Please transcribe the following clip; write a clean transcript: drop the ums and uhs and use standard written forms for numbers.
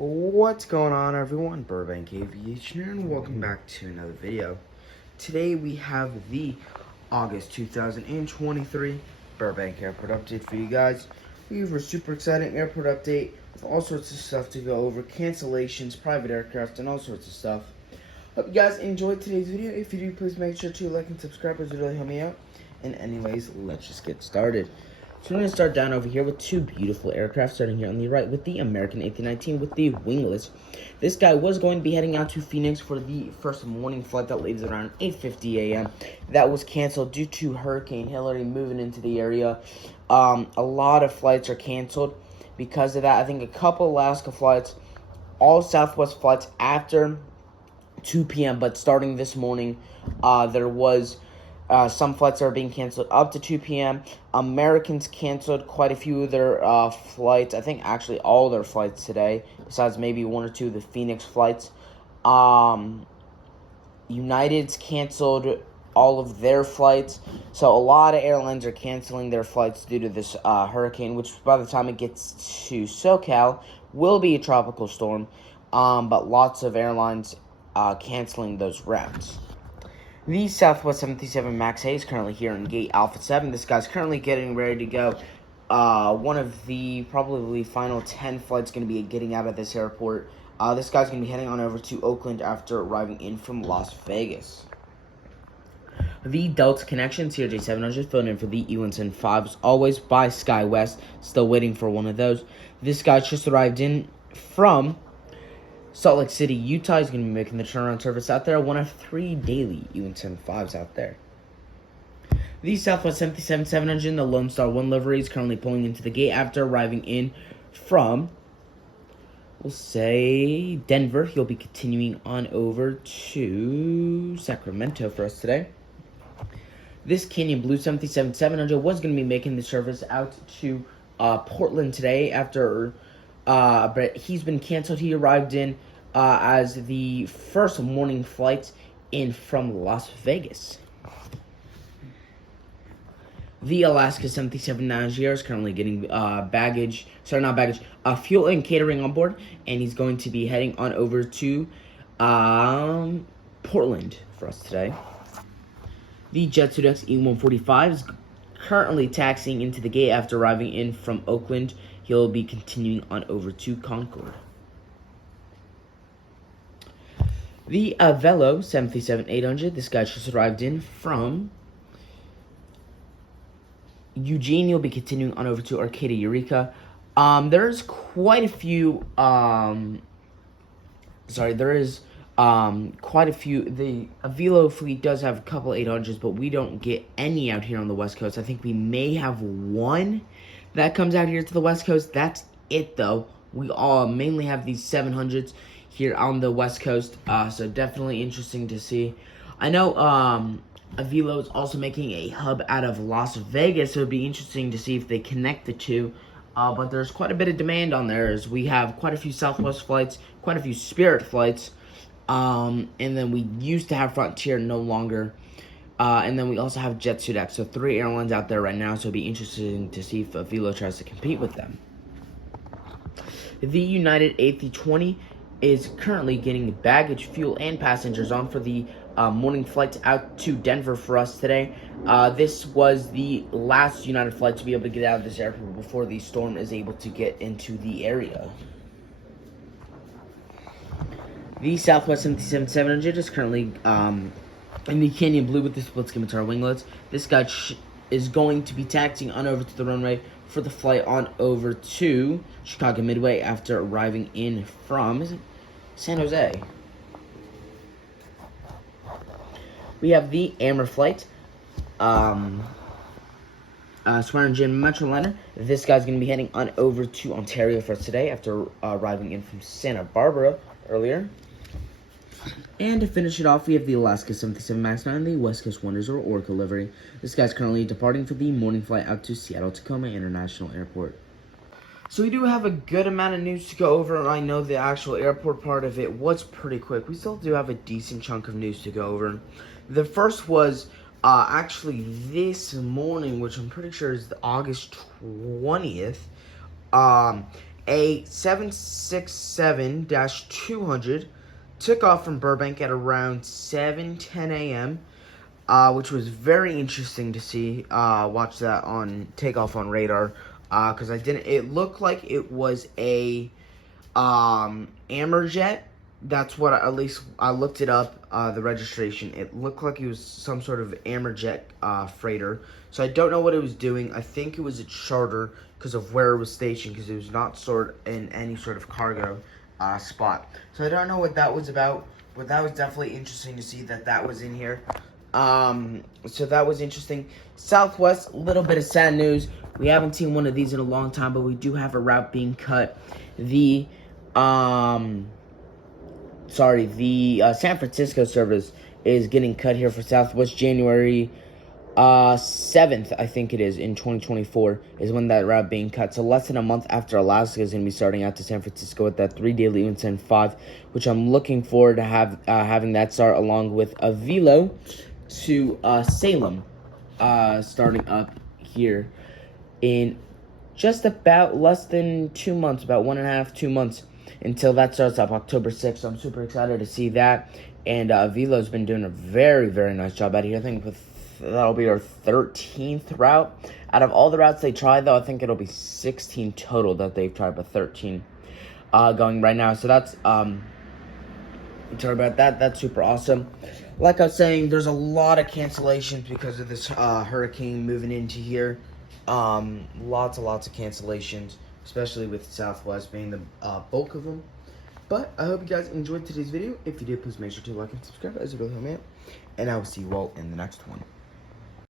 What's going on, everyone? Burbank Aviation here, and welcome back to another video. Today we have the August 2023 Burbank Airport update for you guys. We have a super exciting airport update with all sorts of stuff to go over, cancellations, private aircraft, and all sorts of stuff. Hope you guys enjoyed today's video. If you do, please make sure to like and subscribe, as it really help me out. And anyways, let's just get started. So we're going to start down over here with two beautiful aircraft, starting here on the right with the American A319 with the wingless. This guy was going to be heading out to Phoenix for the first morning flight that leaves around 8:50 a.m. That was canceled due to Hurricane Hillary moving into the area. A lot of flights are canceled because of that. I think a couple Alaska flights, all Southwest flights after 2 p.m. But starting this morning, there was some flights are being canceled up to 2 p.m. Americans canceled quite a few of their flights. I think actually all their flights today, besides maybe one or two of the Phoenix flights. United's canceled all of their flights. So a lot of airlines are canceling their flights due to this hurricane, which by the time it gets to SoCal will be a tropical storm. But lots of airlines canceling those routes. The Southwest 737 MAX 8 is currently here in gate Alpha 7. This guy's currently getting ready to go. One of the probably final 10 flights going to be getting out of this airport. This guy's going to be heading on over to Oakland after arriving in from Las Vegas. The Delta Connection CRJ700 filling in for the E175 as always by SkyWest. Still waiting for one of those. This guy just arrived in from Salt Lake City, Utah. Is going to be making the turnaround service out there. One of 3 daily E175s out there. The Southwest 737-700, the Lone Star 1 livery, is currently pulling into the gate after arriving in from, we'll say, Denver. He'll be continuing on over to Sacramento for us today. This Canyon Blue 737-700 was going to be making the service out to Portland today after... but he's been canceled. He arrived in as the first morning flight in from Las Vegas. The Alaska 737 Navigator is currently getting fuel and catering on board, and he's going to be heading on over to Portland for us today. The JetSuitX E145 is currently taxiing into the gate after arriving in from Oakland. He'll be continuing on over to Concord. The Avelo 737-800. This guy just arrived in from Eugene. He'll be continuing on over to Arcata Eureka. There's quite a few. Quite a few. The Avelo fleet does have a couple 800s, but we don't get any out here on the West Coast. I think we may have one that comes out here to the West Coast. That's it, though. We all mainly have these 700s here on the West Coast, so definitely interesting to see. I know Avelo is also making a hub out of Las Vegas, so it'd be interesting to see if they connect the two. But there's quite a bit of demand on there, as we have quite a few Southwest flights, quite a few Spirit flights, and then we used to have Frontier, no longer. And then we also have JetSuitX. So 3 airlines out there right now. So it'll be interesting to see if Avelo tries to compete with them. The United A320 is currently getting baggage, fuel, and passengers on for the morning flights out to Denver for us today. This was the last United flight to be able to get out of this airport before the storm is able to get into the area. The Southwest 737-700 is currently in the Canyon Blue with the split scimitar winglets. This guy is going to be taxiing on over to the runway for the flight on over to Chicago Midway after arriving in from San Jose. We have the Amer flight, Swearingen Metroliner. This guy's going to be heading on over to Ontario for us today after arriving in from Santa Barbara earlier. And to finish it off, we have the Alaska 737 MAX 9, the West Coast Wonders or Orca livery. This guy's currently departing for the morning flight out to Seattle-Tacoma International Airport. So we do have a good amount of news to go over. I know the actual airport part of it was pretty quick. We still do have a decent chunk of news to go over. The first was actually this morning, which I'm pretty sure is the August 20th. a 767-200 took off from Burbank at around 7:10 a.m., which was very interesting to see. Watch that on takeoff on radar, because it looked like it was a Amerjet. That's what at least I looked it up, the registration. It looked like it was some sort of Amerjet freighter. So I don't know what it was doing. I think it was a charter because of where it was stationed, because it was not stored in any sort of cargo spot. So I don't know what that was about, but that was definitely interesting to see that was in here. So that was interesting. Southwest, a little bit of sad news. We haven't seen one of these in a long time, but we do have a route being cut. The San Francisco service is getting cut here for Southwest. January 7th, I think it is, in 2024, is when that route being cut. So less than a month after Alaska is going to be starting out to San Francisco with that 3 daily Unsen 5, which I'm looking forward to having that start along with a Velo to Salem, starting up here in just about less than 2 months, about 1.5, 2 months until that starts up October 6th. So I'm super excited to see that. And Velo's been doing a very, very nice job out here. I think that'll be our 13th route. Out of all the routes they tried, though, I think it'll be 16 total that they've tried, but 13 going right now. So that's, sorry about that. That's super awesome. Like I was saying, there's a lot of cancellations because of this hurricane moving into here. Lots and lots of cancellations, especially with Southwest being the bulk of them. But I hope you guys enjoyed today's video. If you did, please make sure to like and subscribe, as it really helps me out. And I will see you all in the next one.